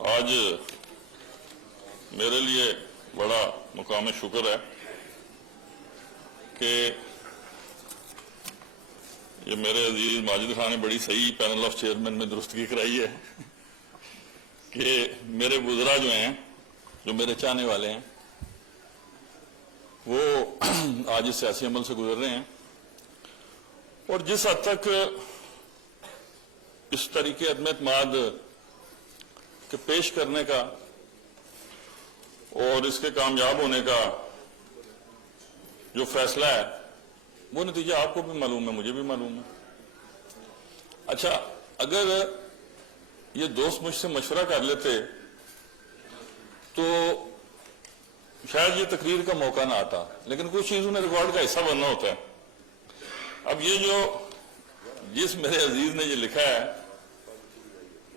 آج میرے لیے بڑا مقام شکر ہے کہ یہ میرے عزیز ماجد خان نے بڑی صحیح پینل آف چیئرمین میں درستگی کرائی ہے کہ میرے وزراء جو ہیں، جو میرے چاہنے والے ہیں، وہ آج اس سیاسی عمل سے گزر رہے ہیں، اور جس حد تک اس طریقے عدم اعتماد کے پیش کرنے کا اور اس کے کامیاب ہونے کا جو فیصلہ ہے وہ نتیجہ آپ کو بھی معلوم ہے، مجھے بھی معلوم ہے۔ اچھا، اگر یہ دوست مجھ سے مشورہ کر لیتے تو شاید یہ تقریر کا موقع نہ آتا، لیکن کچھ چیزوں نے ریکارڈ کا حصہ بننا ہوتا ہے۔ اب یہ جو جس میرے عزیز نے یہ لکھا ہے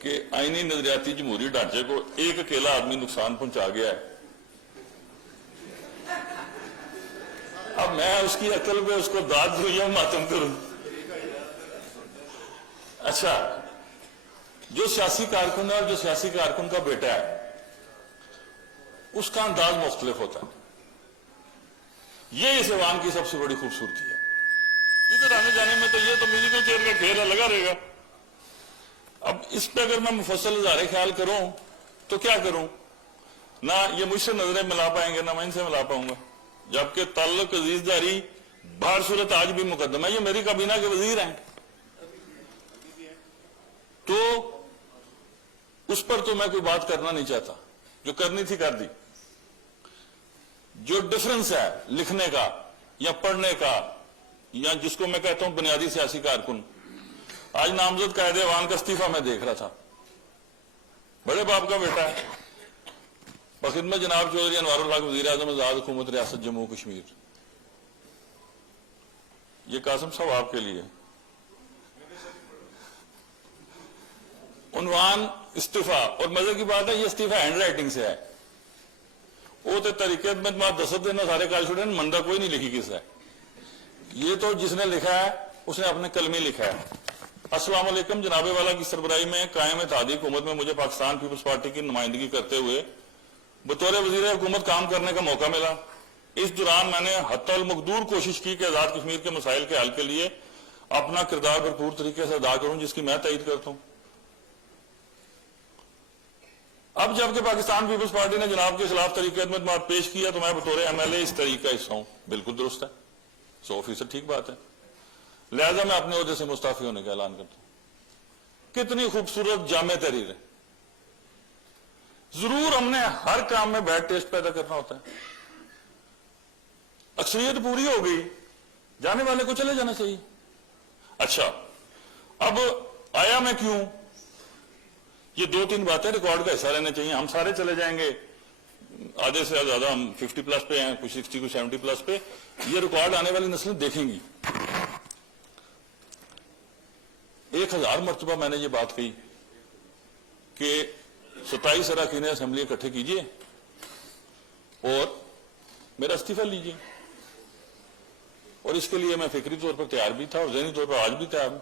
کہ آئینی نظریاتی جمہوری ڈھانچے کو ایک اکیلا آدمی نقصان پہنچا گیا ہے، اب میں اس کی عقل پہ اس کو داد دوں یا ماتم کروں؟ اچھا، جو سیاسی کارکن ہے اور جو سیاسی کارکن کا بیٹا ہے اس کا انداز مختلف ہوتا ہے، یہ اس ایوان کی سب سے بڑی خوبصورتی ہے۔ ادھر آنے جانے میں تو یہ تو میوزیکل چیئر کا کھیل لگا رہے گا۔ اب اس پہ اگر میں مفصل اظہار خیال کروں تو کیا کروں؟ نہ یہ مجھ سے نظریں ملا پائیں گے، نہ میں ان سے ملا پاؤں گا، جبکہ تعلق عزیز داری بہر صورت آج بھی مقدم ہے۔ یہ میری کابینہ کے وزیر ہیں، تو اس پر تو میں کوئی بات کرنا نہیں چاہتا، جو کرنی تھی کر دی۔ جو ڈفرنس ہے لکھنے کا یا پڑھنے کا، یا جس کو میں کہتا ہوں بنیادی سیاسی کارکن، آج نامزد قائد ایوان کا استعفیٰ میں دیکھ رہا تھا، بڑے باپ کا بیٹا ہے، بخدمت جناب چودھری انوار اللہ وزیر اعظم آزاد حکومت ریاست جموں کشمیر۔ یہ قاسم صاحب آپ کے لیے عنوان استعفیٰ، اور مزے کی بات ہے یہ استعفیٰ ہینڈ رائٹنگ سے ہے، وہ تو طریقے میں دست دینا سارے کال چھوڑے، مندہ کوئی نہیں لکھی کس ہے، یہ تو جس نے لکھا ہے اس نے اپنے قلمی لکھا ہے۔ السلام علیکم، جناب والا کی سربراہی میں قائم اتحادی حکومت میں مجھے پاکستان پیپلز پارٹی کی نمائندگی کرتے ہوئے بطور وزیر حکومت کام کرنے کا موقع ملا۔ اس دوران میں نے حتی المقدور کوشش کی کہ آزاد کشمیر کے مسائل کے حل کے لیے اپنا کردار بھرپور طریقے سے ادا کروں، جس کی میں تائید کرتا ہوں۔ اب جبکہ پاکستان پیپلز پارٹی نے جناب کے خلاف طریقے عدم اعتماد پیش کیا تو میں بطور ایم ایل اے اس طریقے کا حصہ ہوں۔ بالکل درست ہے، 100% ٹھیک بات ہے، لہذا میں اپنے عہدے سے مستعفی ہونے کا اعلان کرتا ہوں۔ کتنی خوبصورت جامع تحریر ہے۔ ضرور ہم نے ہر کام میں بیڈ ٹیسٹ پیدا کرنا ہوتا ہے، اکثریت پوری ہو گئی، جانے والے کو چلے جانا چاہیے۔ اچھا، اب آیا میں کیوں؟ یہ 2-3 باتیں ریکارڈ کا حصہ لینے چاہیے۔ ہم سارے چلے جائیں گے، آدھے سے زیادہ ہم 50+ پہ ہیں، کچھ 60 کچھ 70+ پہ، یہ ریکارڈ آنے والی نسلیں دیکھیں گی۔ 1000 مرتبہ میں نے یہ بات کہی کہ 27 اراکین اسمبلی اکٹھے کیجئے اور میرا استعفیٰ لیجئے، اور اس کے لیے میں فکری طور پر تیار بھی تھا اور ذہنی طور پر آج بھی تیار ہوں۔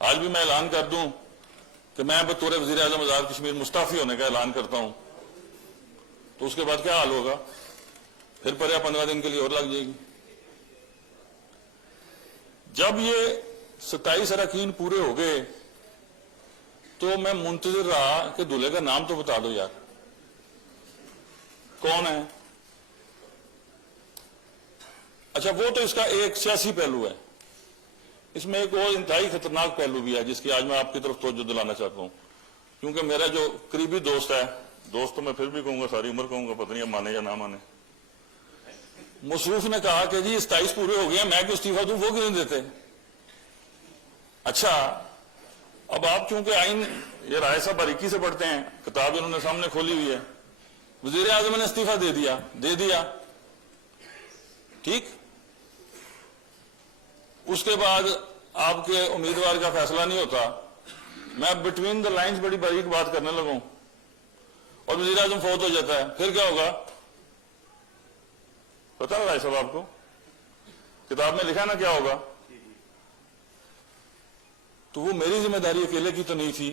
آج بھی میں اعلان کر دوں کہ میں بطور وزیر اعظم آزاد کشمیر مستعفی ہونے کا اعلان کرتا ہوں، تو اس کے بعد کیا حال ہوگا؟ پھر پریا 15 دن کے لیے اور لگ جائے گی۔ جب یہ 27 اراکین پورے ہو گئے تو میں منتظر رہا کہ دولہے کا نام تو بتا دو یار، کون ہے؟ اچھا، وہ تو اس کا ایک سیاسی پہلو ہے، اس میں ایک اور انتہائی خطرناک پہلو بھی ہے جس کی آج میں آپ کی طرف توجہ دلانا چاہتا ہوں، کیونکہ میرا جو قریبی دوست ہے، دوست تو میں پھر بھی کہوں گا، ساری عمر کہوں گا، پتہ نہیں اب مانے یا نہ مانے، مصروف نے کہا کہ جی 27 پورے ہو گئے، میں کیوں استعفیٰ دوں، وہ کیوں نہیں دیتے؟ اچھا، اب آپ چونکہ آئین یہ رائے صاحب باریکی سے پڑھتے ہیں، کتاب انہوں نے سامنے کھولی ہوئی ہے، وزیر اعظم نے استعفیٰ دے دیا، ٹھیک، اس کے بعد آپ کے امیدوار کا فیصلہ نہیں ہوتا، میں بٹوین دا لائنز بڑی باریک بات کرنے لگوں اور وزیر اعظم فوت ہو جاتا ہے، پھر کیا ہوگا؟ پتہ نا رائے صاحب آپ کو، کتاب میں لکھا نا کیا ہوگا؟ تو وہ میری ذمہ داری اکیلے کی تو نہیں تھی،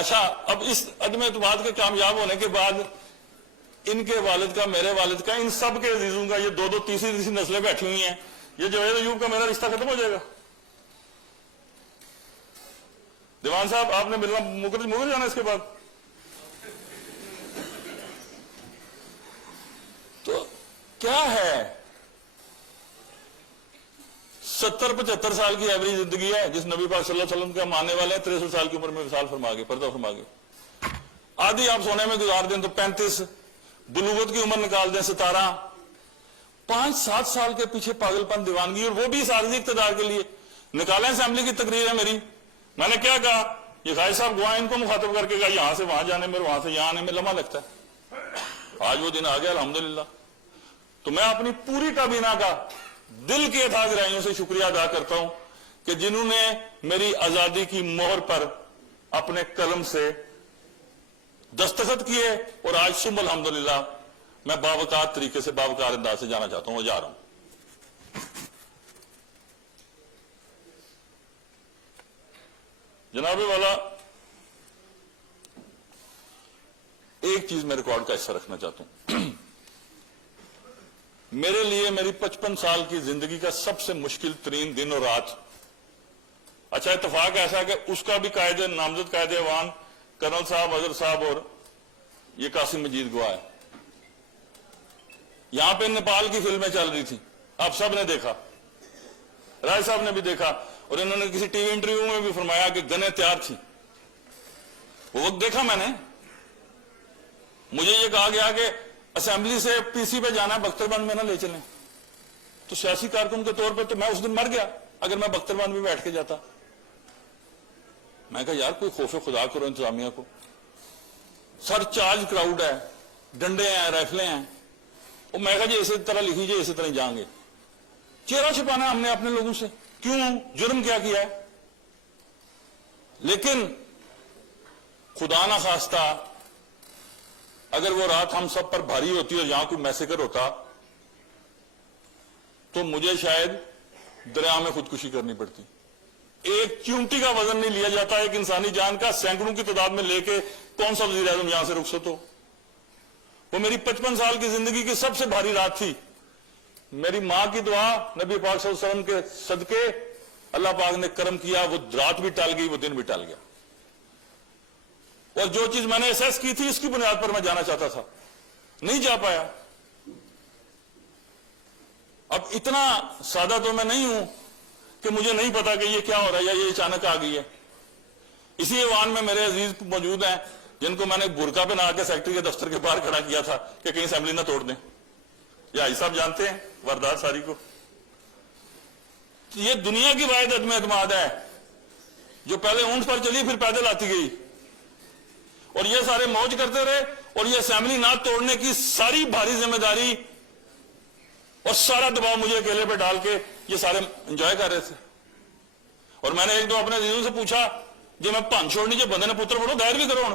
اچھا اب اس عدم اعتماد کے کامیاب ہونے کے بعد ان کے والد کا، میرے والد کا، ان سب کے عزیزوں کا، یہ دو تیسری نسلیں بیٹھی ہوئی ہیں، یہ جوید ایوب کا میرا رشتہ ختم ہو جائے گا؟ دیوان صاحب آپ نے ملنا مکر جانا اس کے بعد؟ تو کیا ہے، 70-75 سال کی ایوریج زندگی ہے جس نبی پاک صلی اللہ علیہ وسلم کے ماننے والے ہیں، 63 سال کی عمر میں وصال فرما گئے، پردہ فرما گئے۔ آدھی آپ سونے میں گزار دیں تو 35، بلوغت کی عمر نکال دیں 17، 5-7 سال کے پیچھے پاگل پن، دیوانگی، اور وہ بھی اس عارضی اقتدار کے لیے۔ نکالیں اسمبلی کی تقریر ہے میری، میں نے کیا کہا، یہ غائب صاحب گواہ، ان کو مخاطب کر کے کہا یہاں سے وہاں جانے میں، وہاں سے یہاں آنے میں لمحہ لگتا ہے۔ آج وہ دن آ گیا الحمدللہ۔ تو میں اپنی پوری کابینہ کا دل کی اتھاہ گہرائیوں سے شکریہ ادا کرتا ہوں کہ جنہوں نے میری آزادی کی مہر پر اپنے قلم سے دستخط کیے، اور آج صبح الحمدللہ میں باوقار طریقے سے، باوقار انداز سے جانا چاہتا ہوں، وہ جا رہا ہوں۔ جناب والا، ایک چیز میں ریکارڈ کا حصہ رکھنا چاہتا ہوں۔ میرے لیے میری 55 سال کی زندگی کا سب سے مشکل ترین دن اور رات، اچھا اتفاق ایسا کہ اس کا بھی قائد نامزد قائد ایوان کرنل صاحب، اظہر صاحب اور یہ قاسم مجید گواہ ہے۔ یہاں پہ نیپال کی فلمیں چل رہی تھی، آپ سب نے دیکھا، رائے صاحب نے بھی دیکھا، اور انہوں نے کسی ٹی وی انٹرویو میں بھی فرمایا کہ گنیں تیار تھی۔ وہ وقت دیکھا میں نے، مجھے یہ کہا گیا کہ اسمبلی سے پی سی پہ جانا ہے، بختربند میں نہ لے چلیں۔ تو سیاسی کارکن کے طور پہ تو میں اس دن مر گیا اگر میں بختربند میں بیٹھ کے جاتا۔ میں کہا یار کوئی خوف خدا کرو انتظامیہ کو، سر چارج کراؤڈ ہے، ڈنڈے ہیں، رائفلیں ہیں، اور میں کہا جی اسی طرح لکھی جائے، اسی طرح جائیں گے۔ چہرہ چھپانا ہم نے اپنے لوگوں سے، کیوں؟ جرم کیا کیا ہے؟ لیکن خدا نہ خواستہ اگر وہ رات ہم سب پر بھاری ہوتی اور یہاں کوئی میسیکر ہوتا تو مجھے شاید دریا میں خودکشی کرنی پڑتی۔ ایک چونٹی کا وزن نہیں لیا جاتا ایک انسانی جان کا، سینکڑوں کی تعداد میں لے کے کون سا وزیر اعظم یہاں سے رخصت ہو۔ وہ میری 55 سال کی زندگی کی سب سے بھاری رات تھی۔ میری ماں کی دعا، نبی پاک صلی اللہ علیہ وسلم کے صدقے، اللہ پاک نے کرم کیا، وہ رات بھی ٹل گئی، وہ دن بھی ٹل گیا۔ اور جو چیز میں نے ایسیس کی تھی اس کی بنیاد پر میں جانا چاہتا تھا، نہیں جا پایا۔ اب اتنا سادہ تو میں نہیں ہوں کہ مجھے نہیں پتا کہ یہ کیا ہو رہا ہے یا یہ اچانک آ گئی ہے۔ اسی ایوان میں میرے عزیز موجود ہیں جن کو میں نے برقع پہ نہ کے سیکٹری کے دفتر کے باہر کھڑا کیا تھا کہ کہیں اسمبلی نہ توڑ دیں۔ یہ آئی صاحب جانتے ہیں واردات ساری کو۔ یہ دنیا کی واحد عدم اعتماد ہے جو پہلے اونٹ پر چلی پھر پیدل آتی گئی، اور یہ سارے موج کرتے رہے، اور یہ اسمبلی نہ توڑنے کی ساری بھاری ذمہ داری اور سارا دباؤ مجھے اکیلے پہ ڈال کے یہ سارے انجوائے کر رہے تھے۔ اور میں نے ایک دو اپنے عزیزوں سے پوچھا جی میں پن چھوڑنی جو بندے نے پتر پڑھو دائر بھی کرو،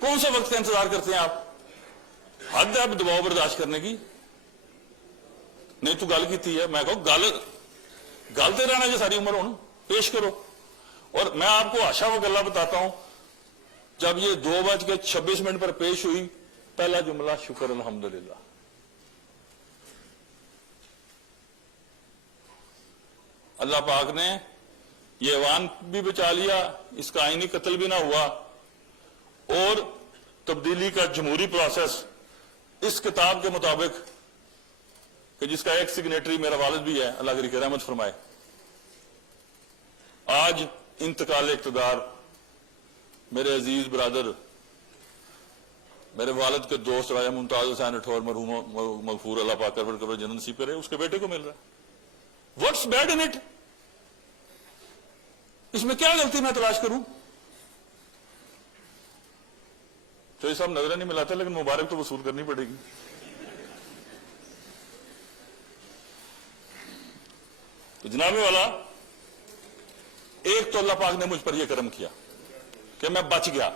کون سے وقت کا انتظار کرتے ہیں آپ؟ حد ہے اب دباؤ برداشت کرنے کی۔ نہیں تو گل کی ہے، میں کہوں گلتے رہنا جو ساری عمر ہونا، پیش کرو۔ اور میں آپ کو آشا و گلہ بتاتا ہوں، جب یہ 2:26 پر پیش ہوئی، پہلا جملہ شکر الحمدللہ۔ اللہ پاک نے یہ ایوان بھی بچا لیا، اس کا آئینی قتل بھی نہ ہوا، اور تبدیلی کا جمہوری پروسیس اس کتاب کے مطابق کہ جس کا ایک سگنیٹری میرا والد بھی ہے، اللہ کی رحمت فرمائے، آج انتقال اقتدار میرے عزیز برادر، میرے والد کے دوست راجہ ممتاز حسین رٹھور مرحوم مغفور اللہ پاک قبر جنت نصیب کرے، اس کے بیٹے کو مل رہا ہے۔ What's bad in it؟ اس میں کیا غلطی میں تلاش کروں؟ تو یہ سب نظریں نہیں ملاتے، لیکن مبارک تو وصول کرنی پڑے گی۔ تو جناب والا، ایک تو اللہ پاک نے مجھ پر یہ کرم کیا کہ میں بچ گیا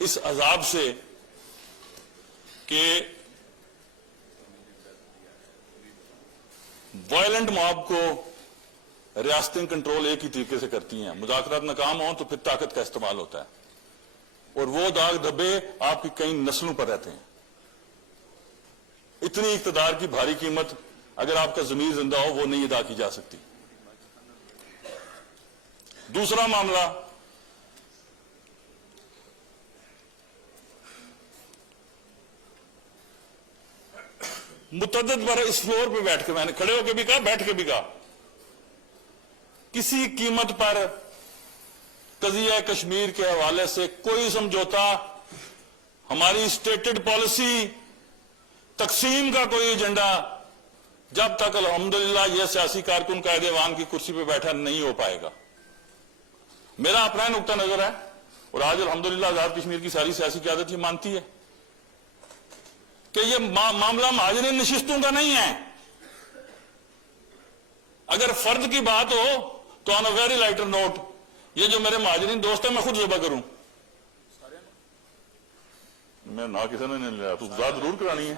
اس عذاب سے کہ وائلنٹ موب کو ریاستیں کنٹرول ایک ہی طریقے سے کرتی ہیں. مذاکرات ناکام ہوں تو پھر طاقت کا استعمال ہوتا ہے, اور وہ داغ دھبے آپ کی کئی نسلوں پر رہتے ہیں. اتنی اقتدار کی بھاری قیمت اگر آپ کا ضمیر زندہ ہو وہ نہیں ادا کی جا سکتی. دوسرا معاملہ, متعدد بار اس فلور پہ بیٹھ کے, میں نے کھڑے ہو کے بھی کہا, بیٹھ کے بھی کہا, کسی قیمت پر قضیہ کشمیر کے حوالے سے کوئی سمجھوتا, ہماری اسٹیٹڈ پالیسی, تقسیم کا کوئی ایجنڈا جب تک الحمدللہ یہ سیاسی کارکن قائد ایوان کی کرسی پہ بیٹھا نہیں ہو پائے گا. میرا اپنا نقطہ نظر ہے, اور آج الحمدللہ آزاد کشمیر کی ساری سیاسی قیادت یہ مانتی ہے کہ یہ معاملہ مہاجرین نشستوں کا نہیں ہے. اگر فرد کی بات ہو تو آن اے ویری لائٹر نوٹ, یہ جو میرے مہاجرین دوست ہیں میں خود ذبح کروں, میں نہ کسی نے نہیں لیا, تو ذات ضرور کرانی ہے,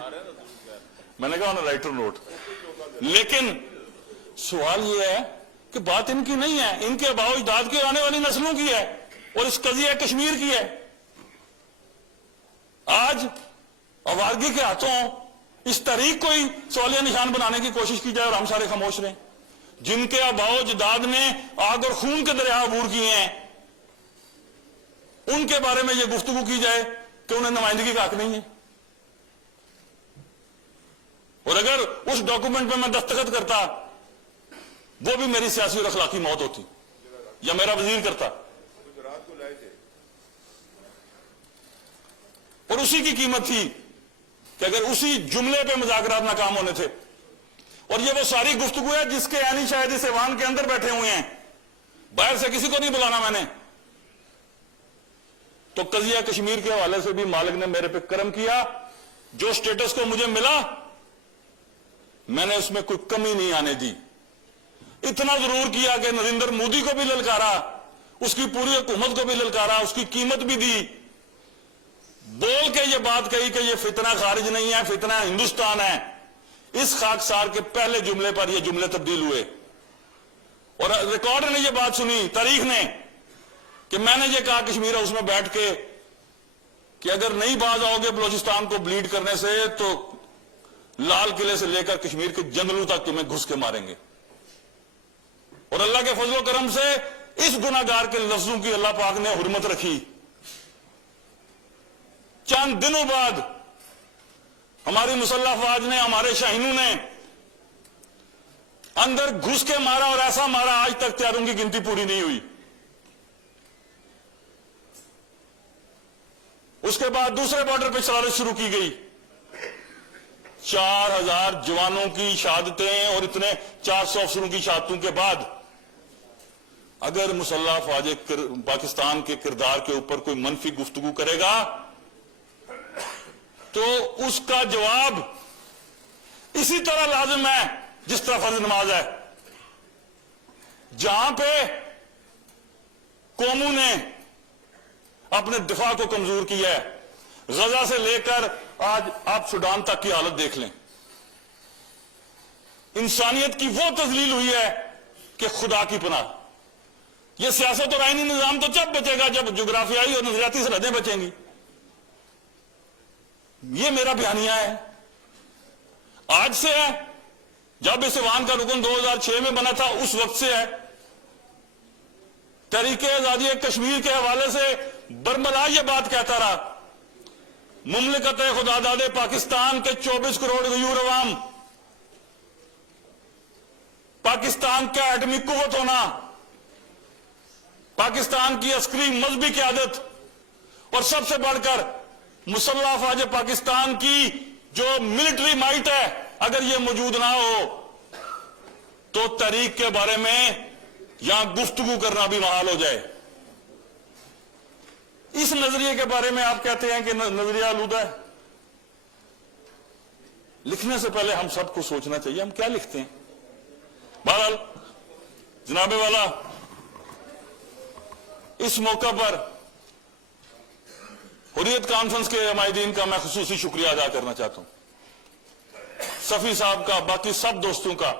میں نے کہا آن اے لائٹر نوٹ. لیکن سوال یہ ہے کہ بات ان کی نہیں ہے, ان کے آباء و اجداد کی آنے والی نسلوں کی ہے, اور اس قضیہ کشمیر کی ہے. آج آوارگی کے ہاتھوں اس تحریک کو ہی سوالیہ نشان بنانے کی کوشش کی جائے اور ہم سارے خاموش رہیں. جن کے آباء و اجداد نے آگ اور خون کے دریا عبور کیے ہیں, ان کے بارے میں یہ گفتگو کی جائے کہ انہیں نمائندگی کا حق نہیں ہے. اور اگر اس ڈاکومنٹ پہ میں دستخط کرتا وہ بھی میری سیاسی اور اخلاقی موت ہوتی, یا میرا وزیر کرتا. اور اسی کی قیمت تھی کہ اگر اسی جملے پہ مذاکرات ناکام ہونے تھے, اور یہ وہ ساری گفتگو ہے جس کے یعنی شاید اس ایوان کے اندر بیٹھے ہوئے ہیں, باہر سے کسی کو نہیں بلانا میں نے. تو قضیہ کشمیر کے حوالے سے بھی مالک نے میرے پہ کرم کیا, جو سٹیٹس کو مجھے ملا میں نے اس میں کوئی کمی نہیں آنے دی. اتنا ضرور کیا کہ نریندر مودی کو بھی للکارا, اس کی پوری حکومت کو بھی للکارا, اس کی قیمت بھی دی, بول کے یہ بات کہی کہ یہ فتنہ خارج نہیں ہے, فتنہ ہندوستان ہے. اس خاکسار کے پہلے جملے پر یہ جملے تبدیل ہوئے, اور ریکارڈ نے یہ بات سنی, تاریخ نے, کہ میں نے یہ کہا کشمیر ہاؤس میں بیٹھ کے کہ اگر نہیں باز آؤ گے بلوچستان کو بلیڈ کرنے سے تو لال قلعے سے لے کر کشمیر کے جنگلوں تک تمہیں گھس کے ماریں گے. اور اللہ کے فضل و کرم سے اس گناہگار کے لفظوں کی اللہ پاک نے حرمت رکھی. چند دنوں بعد ہماری مسلح افواج نے, ہمارے شاہینوں نے اندر گھس کے مارا, اور ایسا مارا آج تک تیاروں کی گنتی پوری نہیں ہوئی. اس کے بعد دوسرے بارڈر پہ شرارت شروع کی گئی. 4000 جوانوں کی شہادتیں اور اتنے 400 افسروں کی شہادتوں کے بعد اگر مسلح افواج پاکستان کے کردار کے اوپر کوئی منفی گفتگو کرے گا تو اس کا جواب اسی طرح لازم ہے جس طرح فرض نماز ہے. جہاں پہ قوموں نے اپنے دفاع کو کمزور کیا ہے, غزہ سے لے کر آج آپ سوڈان تک کی حالت دیکھ لیں, انسانیت کی وہ تذلیل ہوئی ہے کہ خدا کی پناہ. یہ سیاست اور آئینی نظام تو جب بچے گا جب جغرافیائی اور نظریاتی سرحدیں بچیں گی. یہ میرا بیانیہ ہے, آج سے ہے, جب اس ایوان کا رکن 2006 میں بنا تھا اس وقت سے ہے. تحریک آزادی کشمیر کے حوالے سے برملا یہ بات کہتا رہا, مملکت خدا داد پاکستان کے 24 کروڑ غیور عوام, پاکستان کا ایٹمی قوت ہونا, پاکستان کی عسکری مذہبی قیادت, اور سب سے بڑھ کر مسلح افواج پاکستان کی جو ملٹری مائٹ ہے, اگر یہ موجود نہ ہو تو تحریک کے بارے میں یہاں گفتگو کرنا بھی محال ہو جائے. اس نظریے کے بارے میں آپ کہتے ہیں کہ نظریہ آلودہ ہے. لکھنے سے پہلے ہم سب کو سوچنا چاہیے ہم کیا لکھتے ہیں. بہرحال جناب والا, اس موقع پر حریت کانفرنس کے عمائدین کا میں خصوصی شکریہ ادا کرنا چاہتا ہوں, صفی صاحب کا, باقی سب دوستوں کا.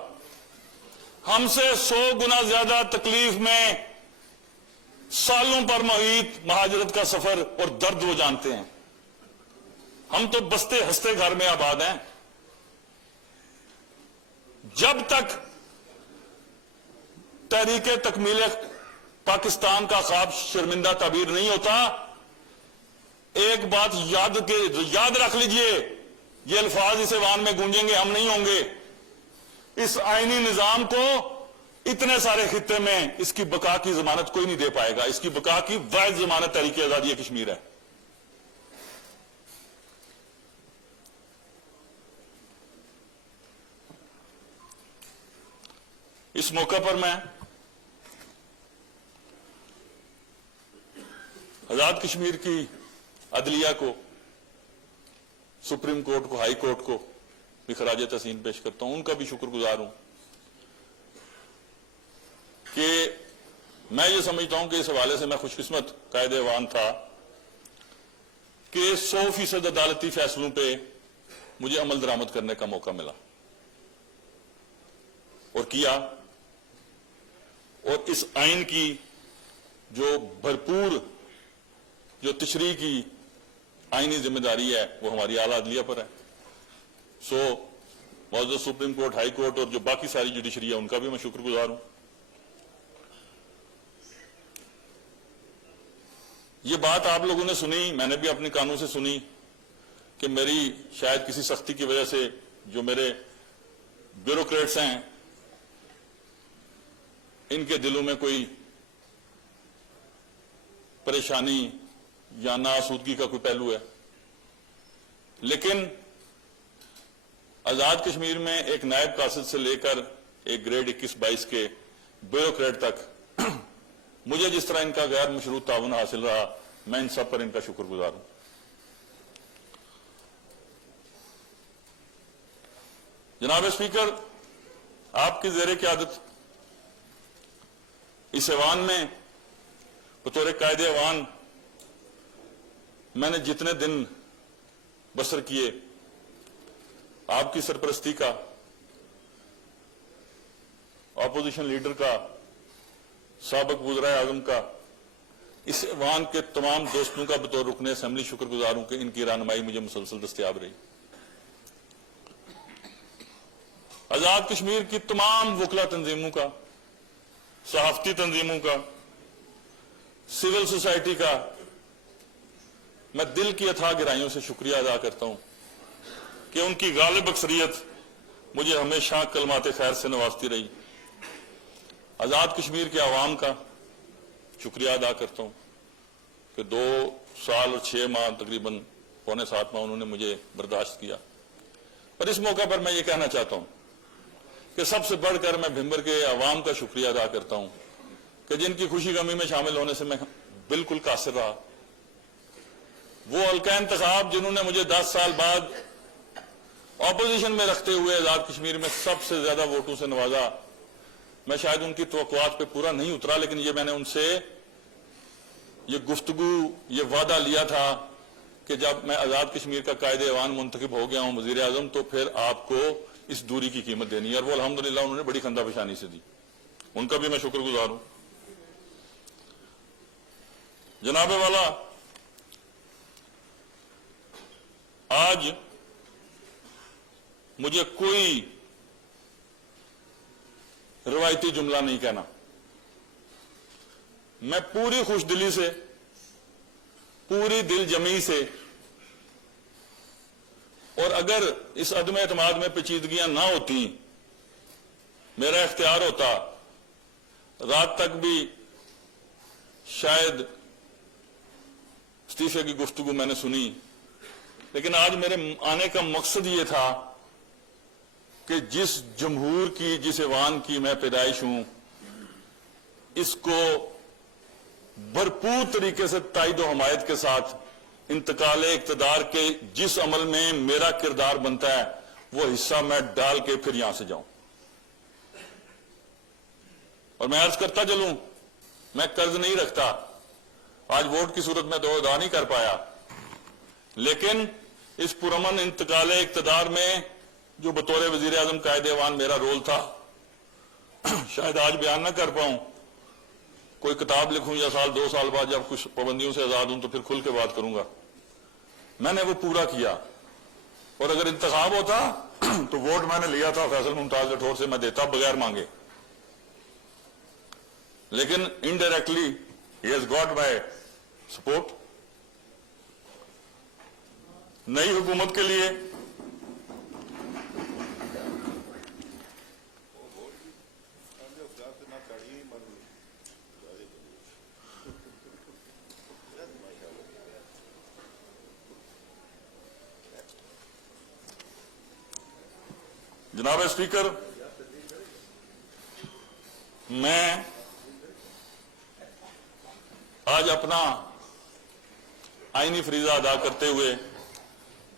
ہم سے 100 گنا زیادہ تکلیف میں سالوں پر محیط مہاجرت کا سفر اور درد وہ جانتے ہیں. ہم تو بستے ہستے گھر میں آباد ہیں. جب تک تحریک تکمیل پاکستان کا خواب شرمندہ تعبیر نہیں ہوتا، ایک بات یاد رکھ لیجئے، یہ الفاظ اس ایوان میں گونجیں گے، ہم نہیں ہوں گے. اس آئینی نظام کو اتنے سارے خطے میں اس کی بقا کی ضمانت کوئی نہیں دے پائے گا. اس کی بقا کی واحد ضمانت تحریک آزادی کشمیر ہے. اس موقع پر میں آزاد کشمیر کی عدلیہ کو، سپریم کورٹ کو، ہائی کورٹ کو بھی خراج تحسین پیش کرتا ہوں. ان کا بھی شکر گزار ہوں کہ میں یہ سمجھتا ہوں کہ اس حوالے سے میں خوش قسمت قائد ایوان تھا کہ 100% عدالتی فیصلوں پہ مجھے عمل درآمد کرنے کا موقع ملا اور کیا. اور اس آئین کی جو بھرپور جو تشریح کی آئینی ذمہ داری ہے وہ ہماری اعلیٰ عدلیہ پر ہے. سو معزز سپریم کورٹ، ہائی کورٹ اور جو باقی ساری جوڈیشری ہے ان کا بھی میں شکر گزار ہوں. یہ بات آپ لوگوں نے سنی، میں نے بھی اپنے کانوں سے سنی کہ میری شاید کسی سختی کی وجہ سے جو میرے بیوروکریٹس ہیں ان کے دلوں میں کوئی پریشانی یا ناآسودگی کا کوئی پہلو ہے. لیکن آزاد کشمیر میں ایک نائب قاصد سے لے کر ایک گریڈ 21-22 کے بیوروکریٹ تک مجھے جس طرح ان کا غیر مشروط تعاون حاصل رہا، میں ان سب پر ان کا شکر گزار ہوں. جناب اسپیکر، آپ کی زیر قیادت اس ایوان میں بطور قائد ایوان میں نے جتنے دن بسر کیے، آپ کی سرپرستی کا، اپوزیشن لیڈر کا، سابق وزراء اعظم کا، اس ایوان کے تمام دوستوں کا بطور رکن اسمبلی شکر گزار ہوں کہ ان کی رہنمائی مجھے مسلسل دستیاب رہی. آزاد کشمیر کی تمام وکلا تنظیموں کا، صحافتی تنظیموں کا، سول سوسائٹی کا میں دل کی اتھاہ گہرائیوں سے شکریہ ادا کرتا ہوں کہ ان کی غالب اکثریت مجھے ہمیشہ کلمات خیر سے نوازتی رہی. آزاد کشمیر کے عوام کا شکریہ ادا کرتا ہوں کہ 2 سال اور 6 ماہ تقریباً 6.25 ماہ انہوں نے مجھے برداشت کیا. اور اس موقع پر میں یہ کہنا چاہتا ہوں کہ سب سے بڑھ کر میں بھمبر کے عوام کا شکریہ ادا کرتا ہوں کہ جن کی خوشی غمی میں شامل ہونے سے میں بالکل قاصر رہا. وہ حلقہ انتخاب جنہوں نے مجھے 10 سال بعد اپوزیشن میں رکھتے ہوئے آزاد کشمیر میں سب سے زیادہ ووٹوں سے نوازا، میں شاید ان کی توقعات پہ پورا نہیں اترا، لیکن یہ میں نے ان سے یہ گفتگو، یہ وعدہ لیا تھا کہ جب میں آزاد کشمیر کا قائد ایوان منتخب ہو گیا ہوں وزیر اعظم، تو پھر آپ کو اس دوری کی قیمت دینی ہے. اور وہ الحمدللہ انہوں نے بڑی خندہ پیشانی سے دی. ان کا بھی میں شکر گزار ہوں. جناب والا، آج مجھے کوئی روایتی جملہ نہیں کہنا. میں پوری خوش دلی سے، پوری دل جمی سے، اور اگر اس عدم اعتماد میں پیچیدگیاں نہ ہوتی، میرا اختیار ہوتا، رات تک بھی شاید استعفے کی گفتگو میں نے سنی. لیکن آج میرے آنے کا مقصد یہ تھا کہ جس جمہور کی، جس ایوان کی میں پیدائش ہوں، اس کو بھرپور طریقے سے تائید و حمایت کے ساتھ انتقال اقتدار کے جس عمل میں میرا کردار بنتا ہے وہ حصہ میں ڈال کے پھر یہاں سے جاؤں. اور میں عرض کرتا چلوں، میں قرض نہیں رکھتا. آج ووٹ کی صورت میں تو ادا نہیں کر پایا، لیکن اس پرامن انتقال اقتدار میں جو بطور وزیر اعظم قائد ایوان میرا رول تھا شاید آج بیان نہ کر پاؤں، کوئی کتاب لکھوں یا سال 2 سال بعد جب کچھ پابندیوں سے آزاد ہوں تو پھر کھل کے بات کروں گا۔ میں نے وہ پورا کیا، اور اگر انتخاب ہوتا تو ووٹ میں نے لیا تھا فیصل ممتاز راٹھور سے، میں دیتا بغیر مانگے، لیکن indirectly he has got my support. نئی حکومت کے لیے جناب اسپیکر، میں آج اپنا آئینی فریضہ ادا کرتے ہوئے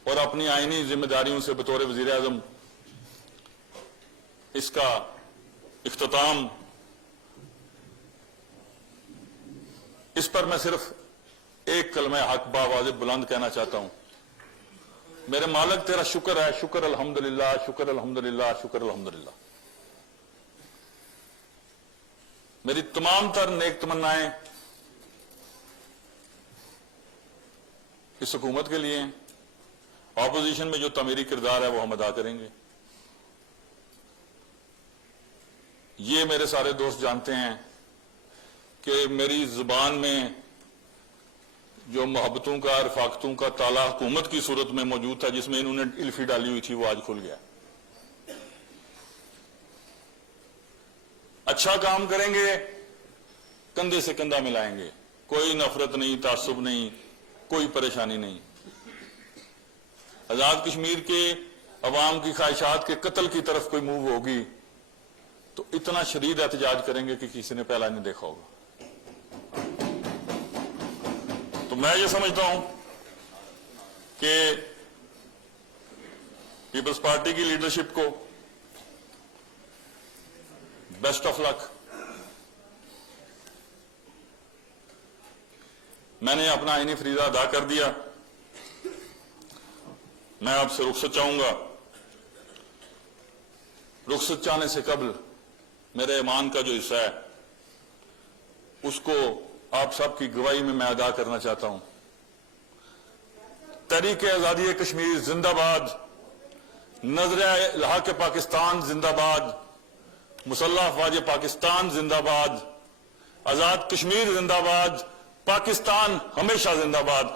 اور اپنی آئینی ذمہ داریوں سے بطور وزیر اعظم اس کا اختتام، اس پر میں صرف ایک کلمہ حق باواضح بلند کہنا چاہتا ہوں۔ میرے مالک تیرا شکر ہے، شکر الحمدللہ، شکر الحمدللہ، شکر الحمدللہ۔ میری تمام تر نیک تمنائیں اس حکومت کے لیے ہیں، اپوزیشن میں جو تعمیری کردار ہے وہ ہم ادا کریں گے۔ یہ میرے سارے دوست جانتے ہیں کہ میری زبان میں جو محبتوں کا، رفاقتوں کا تالا حکومت کی صورت میں موجود تھا، جس میں انہوں نے الفی ڈالی ہوئی تھی، وہ آج کھل گیا۔ اچھا کام کریں گے، کندھے سے کندھا ملائیں گے، کوئی نفرت نہیں، تعصب نہیں، کوئی پریشانی نہیں۔ آزاد کشمیر کے عوام کی خواہشات کے قتل کی طرف کوئی موو ہوگی تو اتنا شدید احتجاج کریں گے کہ کسی نے پہلا نہیں دیکھا ہوگا۔ تو میں یہ سمجھتا ہوں کہ پیپلز پارٹی کی لیڈرشپ کو بیسٹ آف لک۔ میں نے اپنا آئینی فریضہ ادا کر دیا۔ میں آپ سے رخصت چاہوں گا۔ رخصت چاہنے سے قبل میرے ایمان کا جو حصہ ہے اس کو آپ سب کی گواہی میں ادا کرنا چاہتا ہوں۔ تحریک آزادی کشمیر زندہ باد، نظریہ الحاق پاکستان زندہ باد، مسلح افواج پاکستان زندہ باد، آزاد کشمیر زندہ باد، پاکستان ہمیشہ زندہ باد۔